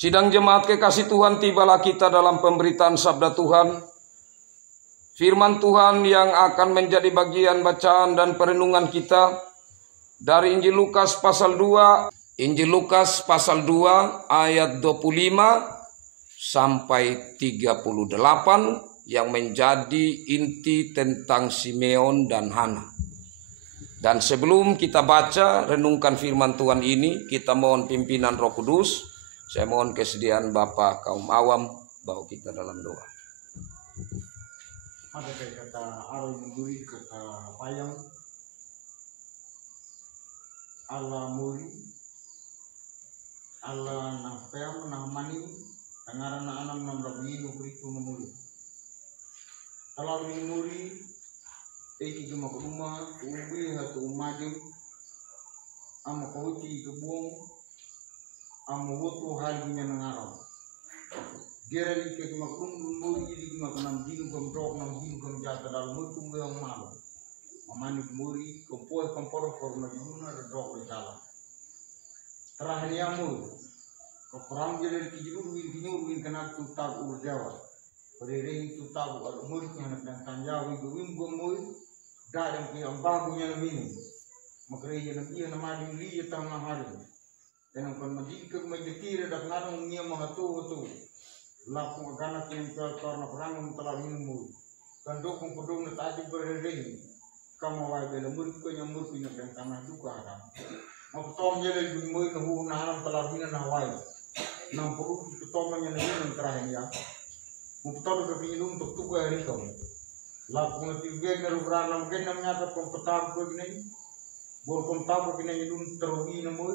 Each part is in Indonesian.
Sidang jemaat kekasih Tuhan, tibalah kita dalam pemberitaan sabda Tuhan. Firman Tuhan yang akan menjadi bagian bacaan dan perenungan kita dari Injil Lukas pasal 2. Injil Lukas pasal 2 ayat 25 sampai 38 yang menjadi inti tentang Simeon dan Hana. Dan sebelum kita baca renungkan firman Tuhan ini, kita mohon pimpinan Roh Kudus. Saya mohon kesediaan Bapak kaum awam bawa kita dalam doa. Ada kata arah menduri kata payang Allah muri Allah nafpeam nahmani tangaran anam namrabi nukritu namuri talawi muri eki cuma rumah ubi hatu umajim ama kauti kebuang ama wotu halinya nangarau gerali ke makum muri di makunam dinu komprok nam dinu kom jata dal mutum yang malu mamani muri kompor kompor forma dina redok recala terahnya mur perang gerali ki juru win kana tu tab urjawa perere tu tab muri yang dan tanjawi win gomur dadam ki ambagunya win makre yang dia namadi li tangah hari dan kon madi ke majtira dak ngarung nia mahatu tu lapung agana yang karena perang telah minum kandok pudung tadi berhenti kamu wajib lemur penyambut punya dan tanah juga kan mau tom jadi bimui nahu naram telah minum nawai nam perlu ketomanya minum terakhir ya mau tahu kepinum untuk tuga hari kamu lapung tiga nerubrang nam gen namnya tak kompetab begini bolkom tabu begini dun terugi namu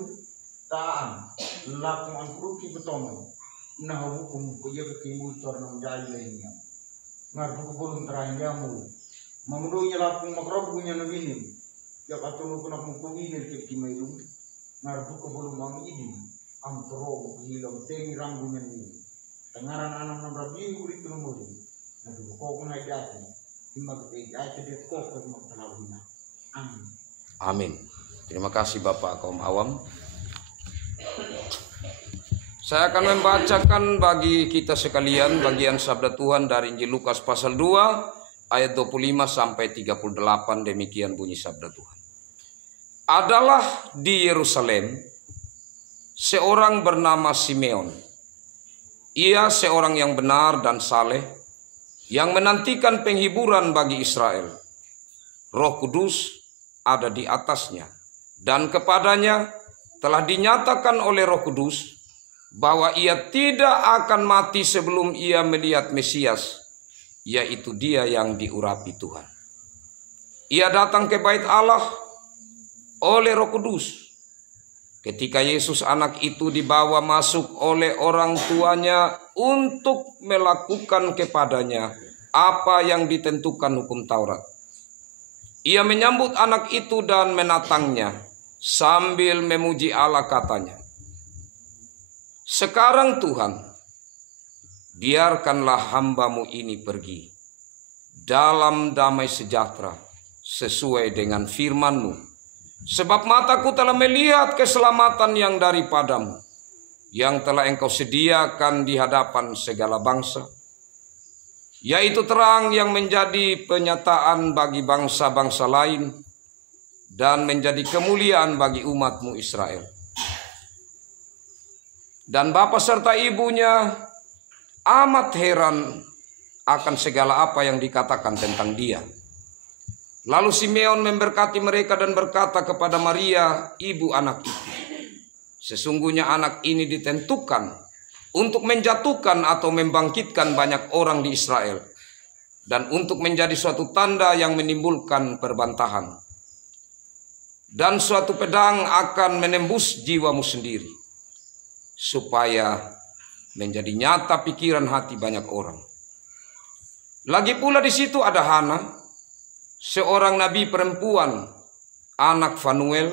taan lapung angkru ki betomanya nah hukum kuya kekimu tornam jali lainnya ngar buku belum terakhirmu mamudunya lapung makrob punya nabini ya katulu kena mukumi dari kimailu ngar buku belum mang ini am toro hilang tengi rambunya ini tengaran anak namrabi itu nomor aduh kok kena jati timbang jati dia kok mak talawina amin Amin. Terima kasih Bapak kaum awam. Saya akan membacakan bagi kita sekalian bagian sabda Tuhan dari Injil Lukas pasal 2 ayat 25 sampai 38. Demikian bunyi sabda Tuhan. Adalah di Yerusalem seorang bernama Simeon. Ia seorang yang benar dan saleh yang menantikan penghiburan bagi Israel. Roh Kudus ada di atasnya dan kepadanya telah dinyatakan oleh Roh Kudus bahwa ia tidak akan mati sebelum ia melihat Mesias, yaitu dia yang diurapi Tuhan. Ia datang ke bait Allah oleh Roh Kudus. Ketika Yesus anak itu dibawa masuk oleh orang tuanya untuk melakukan kepadanya apa yang ditentukan hukum Taurat. Ia menyambut anak itu dan menatangnya sambil memuji Allah, katanya, "Sekarang Tuhan, biarkanlah hambamu ini pergi dalam damai sejahtera sesuai dengan firman-Mu. Sebab mataku telah melihat keselamatan yang daripadamu, yang telah Engkau sediakan di hadapan segala bangsa, yaitu terang yang menjadi penyataan bagi bangsa-bangsa lain dan menjadi kemuliaan bagi umat-Mu Israel." Dan bapa serta ibunya amat heran akan segala apa yang dikatakan tentang dia. Lalu Simeon memberkati mereka dan berkata kepada Maria, ibu anak itu, "Sesungguhnya anak ini ditentukan untuk menjatuhkan atau membangkitkan banyak orang di Israel, dan untuk menjadi suatu tanda yang menimbulkan perbantahan. Dan suatu pedang akan menembus jiwamu sendiri, supaya menjadi nyata pikiran hati banyak orang." Lagi pula di situ ada Hana, seorang nabi perempuan, anak Fanuel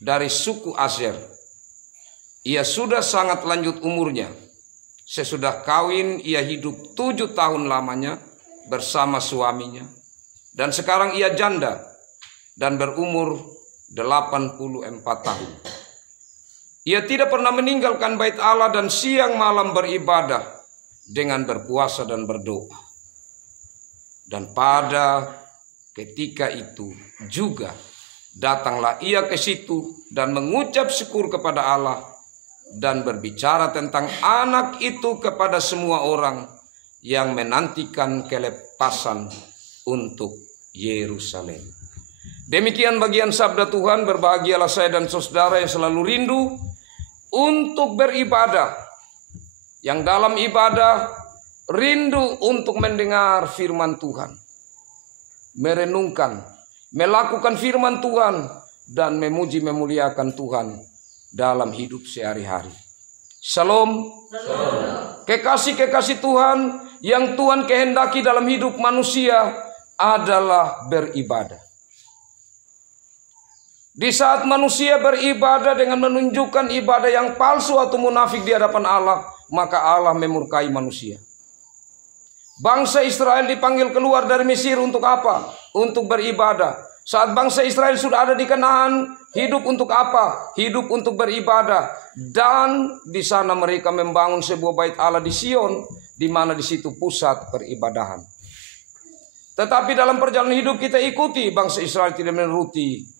dari suku Aser. Ia sudah sangat lanjut umurnya. Sesudah kawin ia hidup 7 tahun lamanya bersama suaminya, dan sekarang ia janda dan berumur 84 tahun. Ia tidak pernah meninggalkan bait Allah dan siang malam beribadah dengan berpuasa dan berdoa. Dan pada ketika itu juga datanglah ia ke situ dan mengucap syukur kepada Allah dan berbicara tentang anak itu kepada semua orang yang menantikan kelepasan untuk Yerusalem. Demikian bagian sabda Tuhan. Berbahagialah saya dan saudara yang selalu rindu untuk beribadah, yang dalam ibadah rindu untuk mendengar firman Tuhan, merenungkan, melakukan firman Tuhan, dan memuji memuliakan Tuhan dalam hidup sehari-hari. Shalom. Kekasih-kekasih Tuhan, yang Tuhan kehendaki dalam hidup manusia adalah beribadah. Di saat manusia beribadah dengan menunjukkan ibadah yang palsu atau munafik di hadapan Allah, maka Allah memurkai manusia. Bangsa Israel dipanggil keluar dari Mesir untuk apa? Untuk beribadah. Saat bangsa Israel sudah ada di Kanaan, hidup untuk apa? Hidup untuk beribadah. Dan di sana mereka membangun sebuah bait Allah di Sion, di mana di situ pusat peribadahan. Tetapi dalam perjalanan hidup kita ikuti, bangsa Israel tidak menuruti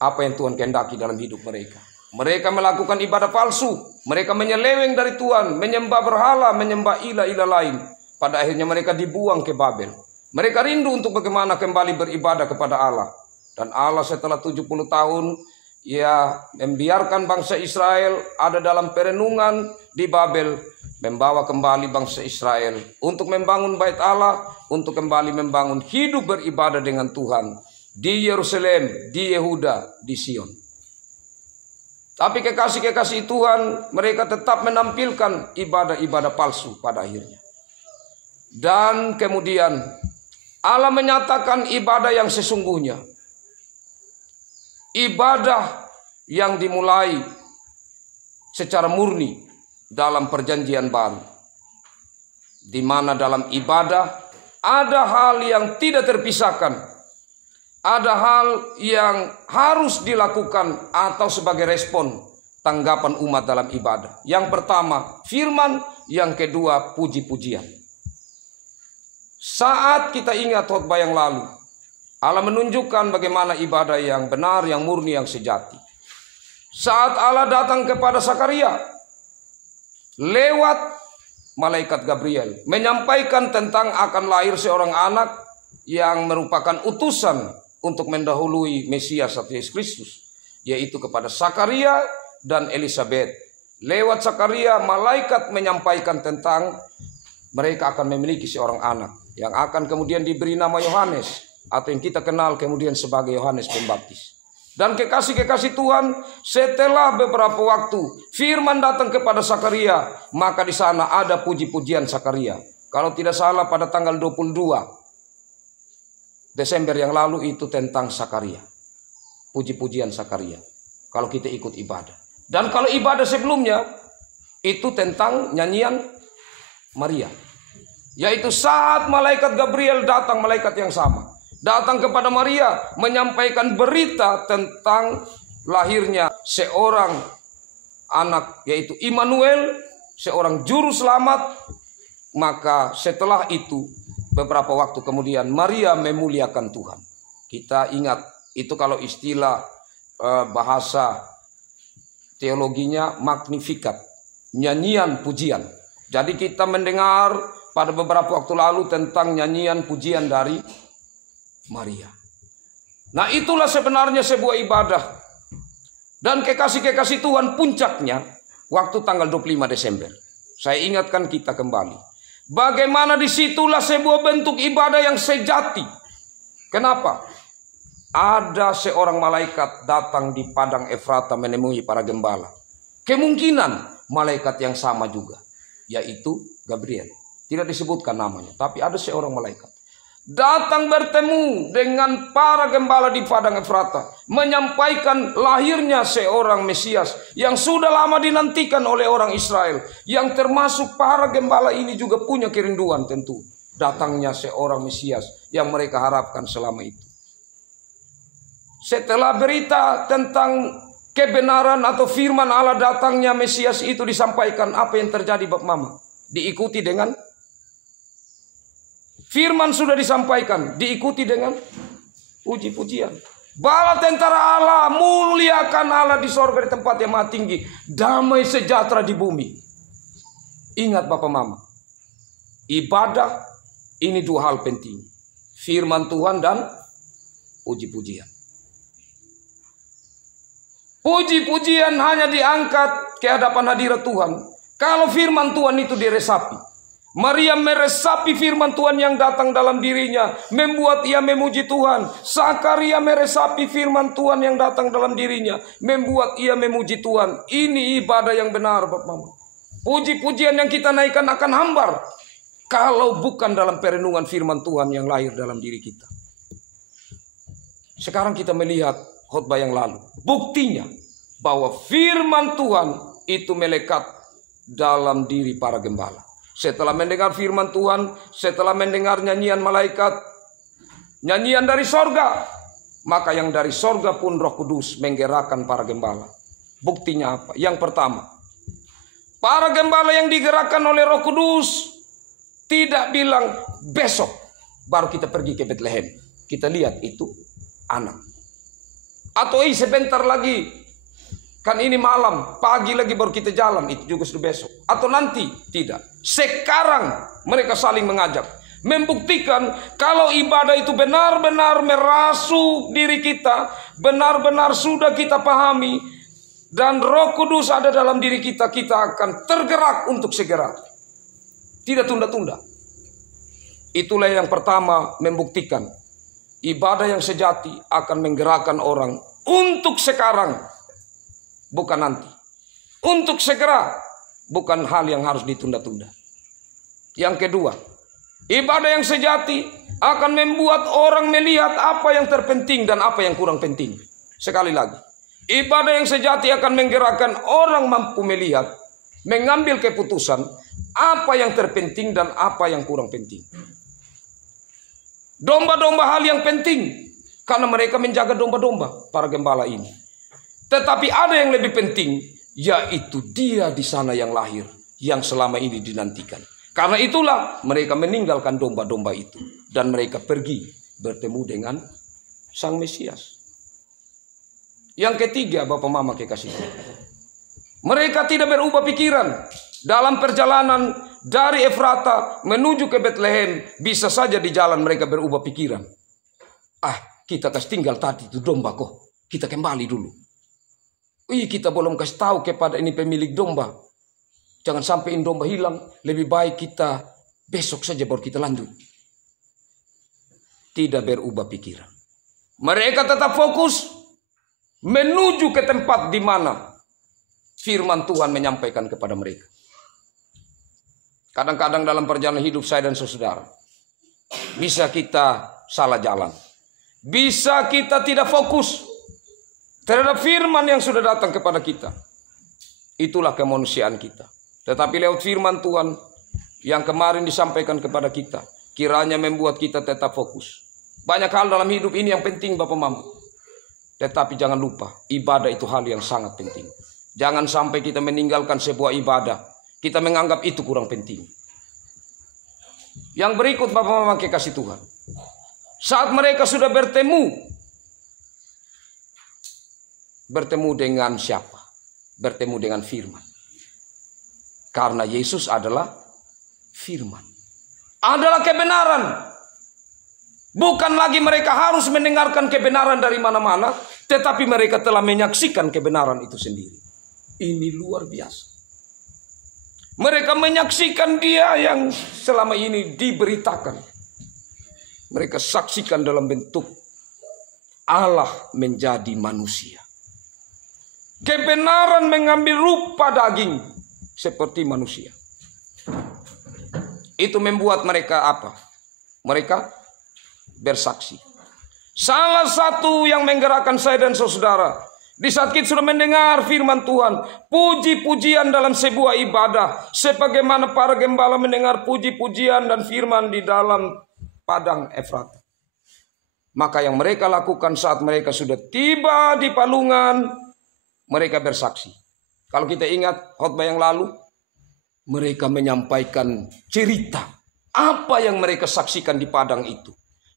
apa yang Tuhan kehendaki dalam hidup mereka. Mereka melakukan ibadah palsu. Mereka menyeleweng dari Tuhan, menyembah berhala, menyembah ilah-ilah lain. Pada akhirnya mereka dibuang ke Babel. Mereka rindu untuk bagaimana kembali beribadah kepada Allah. Dan Allah setelah 70 tahun, ia membiarkan bangsa Israel ada dalam perenungan di Babel, membawa kembali bangsa Israel untuk membangun bait Allah, untuk kembali membangun hidup beribadah dengan Tuhan di Yerusalem, di Yehuda, di Sion. Tapi kekasih-kekasih Tuhan, mereka tetap menampilkan ibadah-ibadah palsu pada akhirnya. Dan kemudian Allah menyatakan ibadah yang sesungguhnya. Ibadah yang dimulai secara murni dalam perjanjian baru. Di mana dalam ibadah ada hal yang tidak terpisahkan. Ada hal yang harus dilakukan atau sebagai respon tanggapan umat dalam ibadah. Yang pertama, firman. Yang kedua, puji-pujian. Saat kita ingat khotbah yang lalu, Allah menunjukkan bagaimana ibadah yang benar, yang murni, yang sejati. Saat Allah datang kepada Zakaria lewat malaikat Gabriel, menyampaikan tentang akan lahir seorang anak yang merupakan utusan untuk mendahului Mesias atau Yesus Kristus, yaitu kepada Zakaria dan Elisabet. Lewat Zakaria, malaikat menyampaikan tentang mereka akan memiliki seorang anak yang akan kemudian diberi nama Yohanes, atau yang kita kenal kemudian sebagai Yohanes Pembaptis. Dan kekasih-kekasih Tuhan, setelah beberapa waktu firman datang kepada Zakaria, maka di sana ada puji-pujian Zakaria. Kalau tidak salah pada tanggal 22 Desember yang lalu itu tentang Zakaria. Puji-pujian Zakaria. Kalau kita ikut ibadah. Dan kalau ibadah sebelumnya itu tentang nyanyian Maria. Yaitu saat malaikat Gabriel datang, malaikat yang sama datang kepada Maria menyampaikan berita tentang lahirnya seorang anak, yaitu Immanuel, seorang juru selamat. Maka setelah itu beberapa waktu kemudian Maria memuliakan Tuhan. Kita ingat itu kalau istilah bahasa teologinya Magnificat, nyanyian pujian. Jadi kita mendengar pada beberapa waktu lalu tentang nyanyian pujian dari Maria. Nah, itulah sebenarnya sebuah ibadah. Dan kekasih-kekasih Tuhan, puncaknya waktu tanggal 25 Desember. Saya ingatkan kita kembali. Bagaimana disitulah sebuah bentuk ibadah yang sejati. Kenapa? Ada seorang malaikat datang di padang Efrata menemui para gembala. Kemungkinan malaikat yang sama juga, yaitu Gabriel. Tidak disebutkan namanya, tapi ada seorang malaikat datang bertemu dengan para gembala di padang Efrata, menyampaikan lahirnya seorang Mesias yang sudah lama dinantikan oleh orang Israel, yang termasuk para gembala ini juga punya kerinduan tentu datangnya seorang Mesias yang mereka harapkan selama itu. Setelah berita tentang kebenaran atau firman Allah datangnya Mesias itu disampaikan, apa yang terjadi Bapak Mama? Diikuti dengan firman sudah disampaikan, diikuti dengan puji-pujian. Bala tentara Allah, muliakan Allah di sorga di tempat yang maha tinggi, damai sejahtera di bumi. Ingat Bapak Mama, ibadah ini dua hal penting, firman Tuhan dan puji-pujian. Puji-pujian hanya diangkat ke hadapan hadirat Tuhan kalau firman Tuhan itu diresapi. Maria meresapi firman Tuhan yang datang dalam dirinya, membuat ia memuji Tuhan. Zakaria meresapi firman Tuhan yang datang dalam dirinya, membuat ia memuji Tuhan. Ini ibadah yang benar Bapak Mama. Puji-pujian yang kita naikkan akan hambar kalau bukan dalam perenungan firman Tuhan yang lahir dalam diri kita. Sekarang kita melihat khotbah yang lalu, buktinya bahwa firman Tuhan itu melekat dalam diri para gembala. Setelah mendengar firman Tuhan, setelah mendengar nyanyian malaikat, nyanyian dari sorga, maka yang dari sorga pun Roh Kudus menggerakkan para gembala. Buktinya apa? Yang pertama, para gembala yang digerakkan oleh Roh Kudus tidak bilang besok baru kita pergi ke Bethlehem, kita lihat itu anak. Atau sebentar lagi, kan ini malam, pagi lagi baru kita jalan, itu juga sudah besok. Atau nanti, tidak. Sekarang mereka saling mengajak, membuktikan kalau ibadah itu benar-benar merasuk diri kita, benar-benar sudah kita pahami, dan Roh Kudus ada dalam diri kita, kita akan tergerak untuk segera. Tidak tunda-tunda. Itulah yang pertama, membuktikan ibadah yang sejati akan menggerakkan orang untuk sekarang, bukan nanti. Untuk segera, bukan hal yang harus ditunda-tunda. Yang kedua, ibadah yang sejati akan membuat orang melihat apa yang terpenting dan apa yang kurang penting. Sekali lagi, ibadah yang sejati akan menggerakkan orang mampu melihat, mengambil keputusan apa yang terpenting dan apa yang kurang penting. Domba-domba hal yang penting, karena mereka menjaga domba-domba para gembala ini. Tetapi ada yang lebih penting, yaitu dia di sana yang lahir, yang selama ini dinantikan. Karena itulah mereka meninggalkan domba-domba itu, dan mereka pergi bertemu dengan Sang Mesias. Yang ketiga, Bapak Mama kekasih, mereka tidak berubah pikiran dalam perjalanan dari Efrata menuju ke Bethlehem. Bisa saja di jalan mereka berubah pikiran. Kita kasih tinggal tadi itu domba kok, kita kembali dulu. Kita belum kasih tahu kepada ini pemilik domba. Jangan sampai ini domba hilang. Lebih baik kita besok saja baru kita lanjut. Tidak berubah pikiran. Mereka tetap fokus menuju ke tempat di mana firman Tuhan menyampaikan kepada mereka. Kadang-kadang dalam perjalanan hidup saya dan saudara, bisa kita salah jalan. Bisa kita tidak fokus terhadap firman yang sudah datang kepada kita. Itulah kemanusiaan kita. Tetapi lewat firman Tuhan yang kemarin disampaikan kepada kita, kiranya membuat kita tetap fokus. Banyak hal dalam hidup ini yang penting Bapak Mama. Tetapi jangan lupa, ibadah itu hal yang sangat penting. Jangan sampai kita meninggalkan sebuah ibadah, kita menganggap itu kurang penting. Yang berikut Bapak Mama kekasih Tuhan, saat mereka sudah bertemu dengan siapa? Bertemu dengan firman. Karena Yesus adalah firman. Adalah kebenaran. Bukan lagi mereka harus mendengarkan kebenaran dari mana-mana, tetapi mereka telah menyaksikan kebenaran itu sendiri. Ini luar biasa. Mereka menyaksikan Dia yang selama ini diberitakan. Mereka saksikan dalam bentuk Allah menjadi manusia. Kebenaran mengambil rupa daging seperti manusia. Itu membuat mereka apa? Mereka bersaksi. Salah satu yang menggerakkan saya dan saudara, di saat kita sudah mendengar firman Tuhan, puji-pujian dalam sebuah ibadah, sebagaimana para gembala mendengar puji-pujian dan firman di dalam padang Efrata. Maka yang mereka lakukan saat mereka sudah tiba di palungan, mereka bersaksi. Kalau kita ingat khotbah yang lalu, mereka menyampaikan cerita apa yang mereka saksikan di padang itu.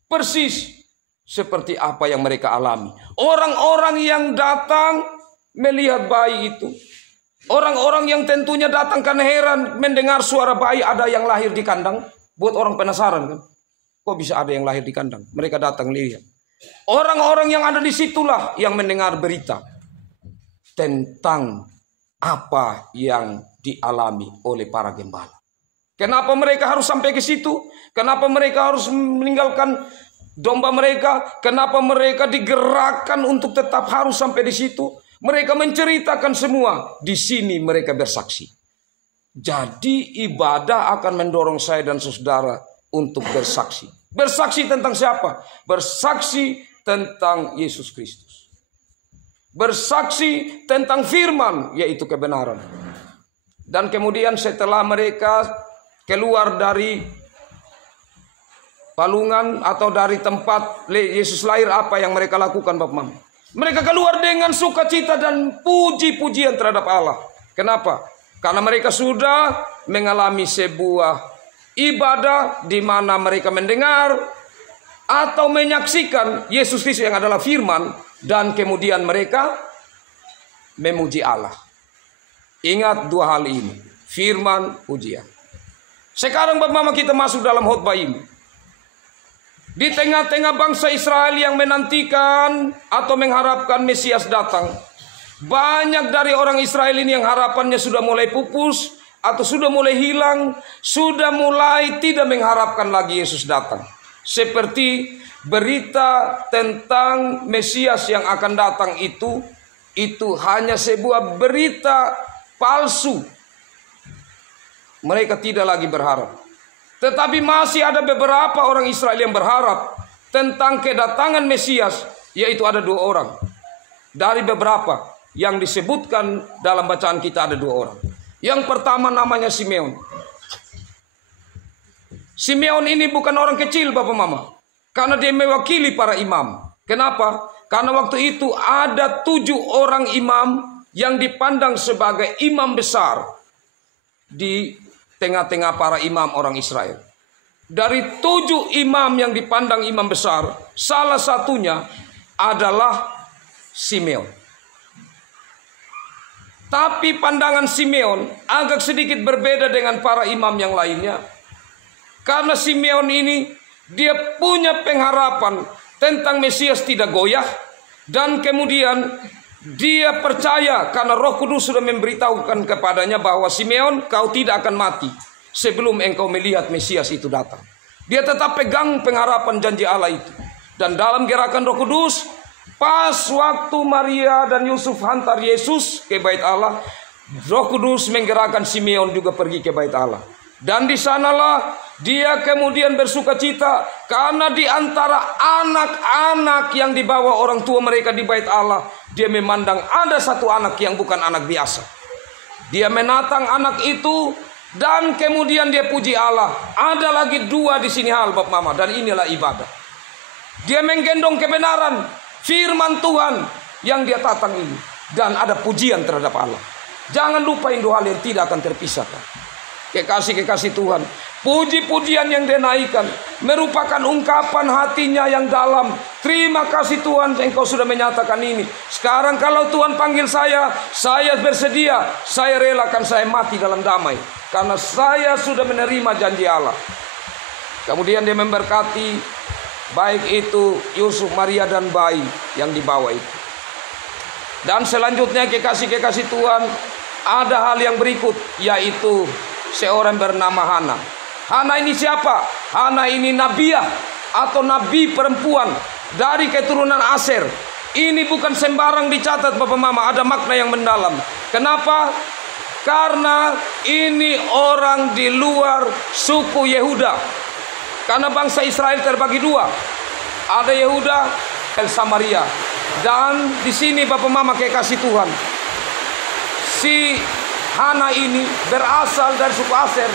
Persis seperti apa yang mereka alami. Orang-orang yang datang melihat bayi itu, orang-orang yang tentunya datang karena heran mendengar suara bayi ada yang lahir di kandang. Buat orang penasaran kan, kok bisa ada yang lahir di kandang? Mereka datang lihat. Orang-orang yang ada di situlah yang mendengar berita tentang apa yang dialami oleh para gembala. Kenapa mereka harus sampai ke situ? Kenapa mereka harus meninggalkan domba mereka? Kenapa mereka digerakkan untuk tetap harus sampai di situ? Mereka menceritakan semua. Di sini mereka bersaksi. Jadi ibadah akan mendorong saya dan saudara untuk bersaksi. Bersaksi tentang siapa? Bersaksi tentang Yesus Kristus. Bersaksi tentang firman, yaitu kebenaran. Dan kemudian setelah mereka keluar dari palungan atau dari tempat Yesus lahir, apa yang mereka lakukan Bapak Mama? Mereka keluar dengan sukacita dan puji-pujian terhadap Allah. Kenapa? Karena mereka sudah mengalami sebuah ibadah di mana mereka mendengar atau menyaksikan Yesus Kristus yang adalah firman, dan kemudian mereka memuji Allah. Ingat dua hal ini, firman, pujian. Sekarang Bapak Mama kita masuk dalam khotbah ini. Di tengah-tengah bangsa Israel yang menantikan atau mengharapkan Mesias datang, banyak dari orang Israel ini yang harapannya sudah mulai pupus atau sudah mulai hilang, sudah mulai tidak mengharapkan lagi Yesus datang. Seperti berita tentang Mesias yang akan datang itu hanya sebuah berita palsu. Mereka tidak lagi berharap. Tetapi masih ada beberapa orang Israel yang berharap tentang kedatangan Mesias, yaitu ada 2 orang. Dari beberapa yang disebutkan dalam bacaan kita ada 2 orang. Yang pertama namanya Simeon. Simeon ini bukan orang kecil Bapak Mama, karena dia mewakili para imam. Kenapa? Karena waktu itu ada 7 orang imam yang dipandang sebagai imam besar di tengah-tengah para imam orang Israel. Dari 7 imam yang dipandang imam besar, salah satunya adalah Simeon. Tapi pandangan Simeon agak sedikit berbeda dengan para imam yang lainnya. Karena Simeon ini dia punya pengharapan tentang Mesias tidak goyah. Dan kemudian dia percaya karena Roh Kudus sudah memberitahukan kepadanya bahwa Simeon, kau tidak akan mati sebelum engkau melihat Mesias itu datang. Dia tetap pegang pengharapan janji Allah itu. Dan dalam gerakan Roh Kudus, pas waktu Maria dan Yusuf hantar Yesus ke bait Allah, Roh Kudus menggerakkan Simeon juga pergi ke bait Allah. Dan di sanalah dia kemudian bersukacita karena di antara anak-anak yang dibawa orang tua mereka di bait Allah, dia memandang ada satu anak yang bukan anak biasa. Dia menatang anak itu dan kemudian dia puji Allah. Ada lagi 2 di sini hal Bapak Mama, dan inilah ibadah. Dia menggendong kebenaran firman Tuhan yang dia tatang ini, dan ada pujian terhadap Allah. Jangan lupain 2 hal yang tidak akan terpisahkan. Kekasih-kekasih Tuhan, puji-pujian yang dia naikkan merupakan ungkapan hatinya yang dalam. Terima kasih Tuhan, engkau sudah menyatakan ini. Sekarang kalau Tuhan panggil saya bersedia, saya relakan saya mati dalam damai, karena saya sudah menerima janji Allah. Kemudian dia memberkati baik itu Yusuf, Maria dan bayi yang dibawa itu. Dan selanjutnya kekasih-kekasih Tuhan, ada hal yang berikut, yaitu seorang bernama Hana. Hana ini siapa? Hana ini nabiah atau nabi perempuan dari keturunan Aser. Ini bukan sembarang dicatat Bapak Mama, ada makna yang mendalam. Kenapa? Karena ini orang di luar suku Yehuda. Karena bangsa Israel terbagi 2. Ada Yehuda dan Samaria. Dan di sini Bapak Mama kekasih Tuhan, si Hana ini berasal dari suku Aser,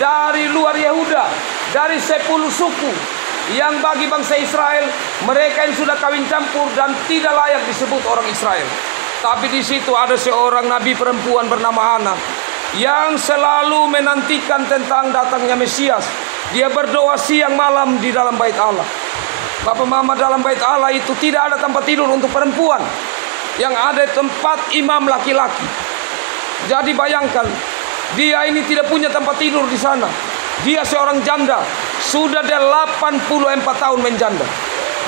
dari luar Yehuda, dari 10 suku yang bagi bangsa Israel mereka yang sudah kawin campur dan tidak layak disebut orang Israel. Tapi di situ ada seorang nabi perempuan bernama Hana yang selalu menantikan tentang datangnya Mesias. Dia berdoa siang malam di dalam bait Allah. Bapak Mama, dalam bait Allah itu tidak ada tempat tidur untuk perempuan. Yang ada tempat imam laki-laki. Jadi bayangkan, dia ini tidak punya tempat tidur di sana. Dia seorang janda, sudah 84 tahun menjanda.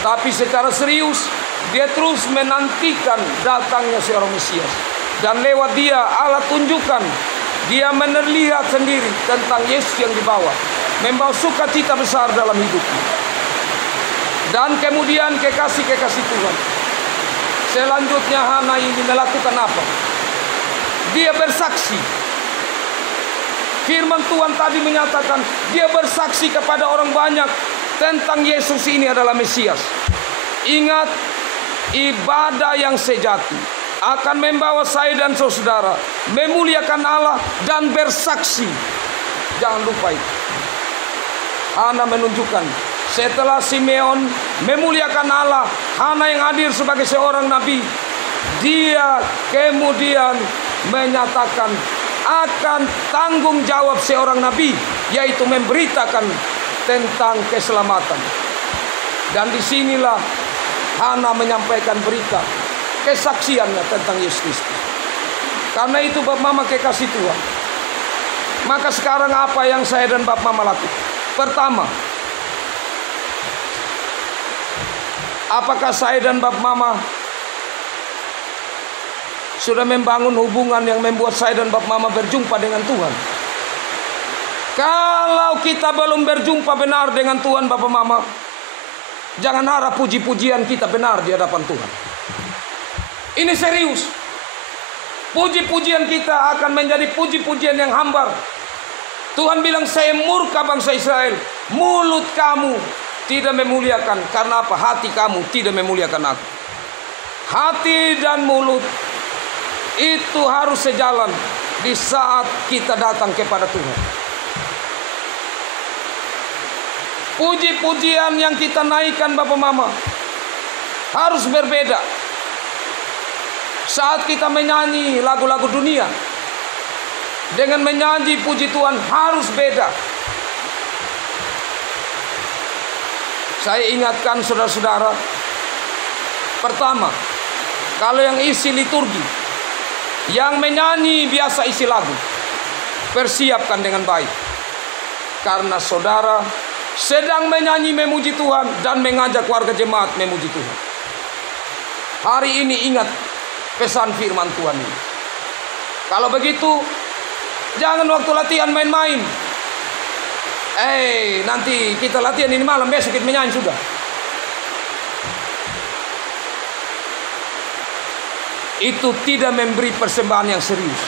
Tapi secara serius dia terus menantikan datangnya seorang Mesias. Dan lewat dia Allah tunjukkan, dia melihat sendiri tentang Yesus yang dibawa, membawa sukacita besar dalam hidupnya. Dan kemudian kekasih-kekasih Tuhan, selanjutnya Hana ini melakukan apa? Dia bersaksi. Firman Tuhan tadi menyatakan dia bersaksi kepada orang banyak tentang Yesus ini adalah Mesias. Ingat, ibadah yang sejati akan membawa saya dan saudara memuliakan Allah dan bersaksi. Jangan lupa itu. Hana menunjukkan setelah Simeon memuliakan Allah, Hana yang hadir sebagai seorang nabi, dia kemudian menyatakan akan tanggung jawab seorang nabi, yaitu memberitakan tentang keselamatan. Dan disinilah Hana menyampaikan berita kesaksiannya tentang Yesus Kristus. Karena itu Bapak Mama kekasih Tuhan, maka sekarang apa yang saya dan Bapak Mama lakukan? Pertama, apakah saya dan Bapak Mama sudah membangun hubungan yang membuat saya dan Bapak Mama berjumpa dengan Tuhan? Kalau kita belum berjumpa benar dengan Tuhan Bapak Mama, jangan harap puji-pujian kita benar di hadapan Tuhan. Ini serius. Puji-pujian kita akan menjadi puji-pujian yang hambar. Tuhan bilang, saya murka bangsa Israel. Mulut kamu tidak memuliakan. Karena apa? Hati kamu tidak memuliakan aku. Hati dan mulut itu harus sejalan di saat kita datang kepada Tuhan. Puji-pujian yang kita naikkan Bapak Mama harus berbeda. Saat kita menyanyi lagu-lagu dunia dengan menyanyi puji Tuhan harus beda. Saya ingatkan saudara-saudara, pertama, kalau yang isi liturgi, yang menyanyi biasa isi lagu, persiapkan dengan baik. Karena saudara sedang menyanyi memuji Tuhan dan mengajak warga jemaat memuji Tuhan. Hari ini ingat pesan firman Tuhan ini. Kalau begitu, jangan waktu latihan main-main. Nanti kita latihan ini malam, besok kita menyanyi sudah. Itu tidak memberi persembahan yang serius.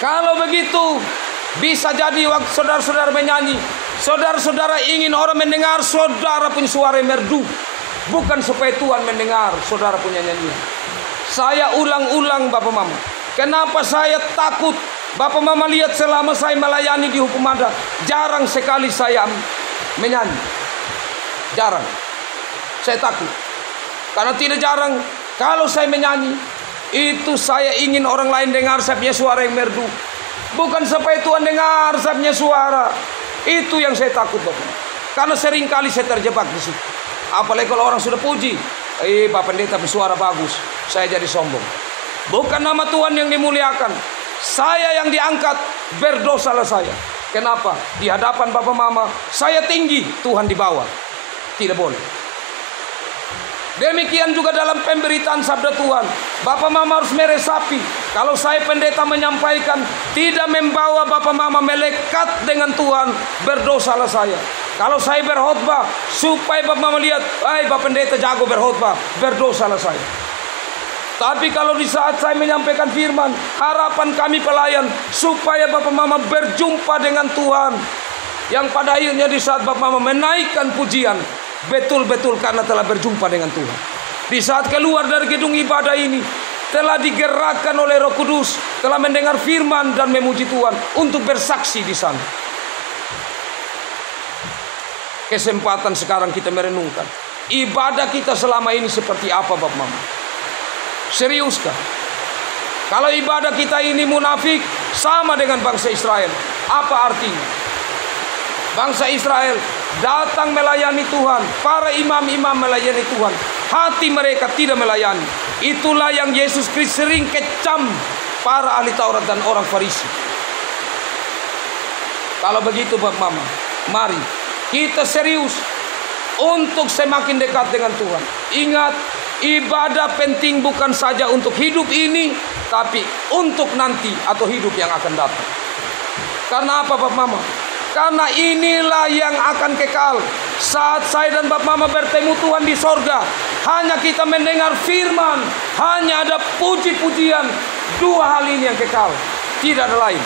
Kalau begitu, bisa jadi waktu saudara-saudara menyanyi, saudara-saudara ingin orang mendengar saudara punya suara yang merdu, bukan supaya Tuhan mendengar saudara punya nyanyian. Saya ulang-ulang Bapak Mama, kenapa saya takut? Bapak Mama lihat selama saya melayani di Hukum Adat, jarang sekali saya menyanyi. Jarang. Saya takut. Karena tidak jarang kalau saya menyanyi, itu saya ingin orang lain dengar saya punya suara yang merdu, bukan supaya Tuhan dengar saya punya suara. Itu yang saya takut Bapak. Karena seringkali saya terjebak di situ. Apalagi kalau orang sudah puji, Pak Pendeta bersuara bagus, saya jadi sombong. Bukan nama Tuhan yang dimuliakan, saya yang diangkat, berdosalah saya. Kenapa? Di hadapan Bapak Mama saya tinggi, Tuhan di bawah. Tidak boleh. Demikian juga dalam pemberitaan sabda Tuhan, Bapak Mama harus meresapi. Kalau saya pendeta menyampaikan tidak membawa Bapak Mama melekat dengan Tuhan, berdosalah saya. Kalau saya berkhotbah supaya Bapak Mama lihat, Bapak pendeta jago berkhotbah, berdosalah saya. Tapi kalau di saat saya menyampaikan firman, harapan kami pelayan supaya Bapak Mama berjumpa dengan Tuhan, yang pada akhirnya di saat Bapak Mama menaikkan pujian, betul-betul karena telah berjumpa dengan Tuhan. Di saat keluar dari gedung ibadah ini, telah digerakkan oleh Roh Kudus, telah mendengar firman dan memuji Tuhan untuk bersaksi di sana. Kesempatan sekarang kita merenungkan ibadah kita selama ini seperti apa Bapak Mama. Seriuskah? Kalau ibadah kita ini munafik, sama dengan bangsa Israel. Apa artinya? Bangsa Israel datang melayani Tuhan, para imam-imam melayani Tuhan, hati mereka tidak melayani. Itulah yang Yesus Kristus sering kecam para ahli Taurat dan orang Farisi. Kalau begitu Bapak Mama, mari kita serius untuk semakin dekat dengan Tuhan. Ingat, ibadah penting bukan saja untuk hidup ini, tapi untuk nanti atau hidup yang akan datang. Karena apa Bapak Mama? Karena inilah yang akan kekal. Saat saya dan Bapak Mama bertemu Tuhan di sorga, hanya kita mendengar firman, hanya ada puji-pujian. Dua hal ini yang kekal, tidak ada lain.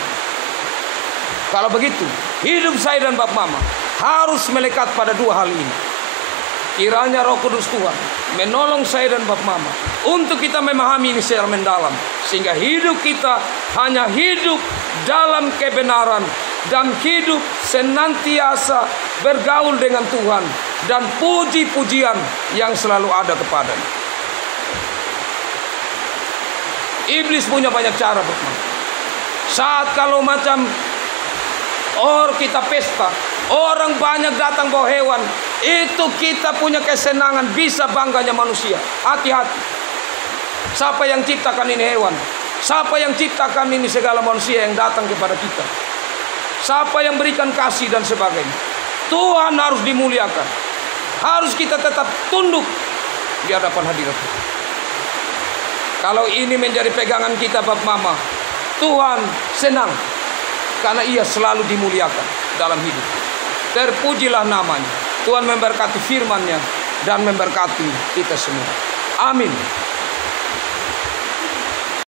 Kalau begitu, hidup saya dan Bapak Mama harus melekat pada dua hal ini. Kiranya Roh Kudus Tuhan menolong saya dan Bapak Mama untuk kita memahami ini secara mendalam, sehingga hidup kita hanya hidup dalam kebenaran dan hidup senantiasa bergaul dengan Tuhan dan puji-pujian yang selalu ada kepadanya. Iblis punya banyak cara Bapak Mama. Saat kalau macam kita pesta, orang banyak datang bawa hewan, itu kita punya kesenangan, bisa bangganya manusia. Hati-hati. Siapa yang ciptakan ini hewan? Siapa yang ciptakan ini segala manusia yang datang kepada kita? Siapa yang berikan kasih dan sebagainya? Tuhan harus dimuliakan. Harus kita tetap tunduk di hadapan hadirat Tuhan. Kalau ini menjadi pegangan kita Bapak Mama, Tuhan senang. Karena ia selalu dimuliakan dalam hidup. Terpujilah namanya. Tuhan memberkati firman-Nya dan memberkati kita semua. Amin.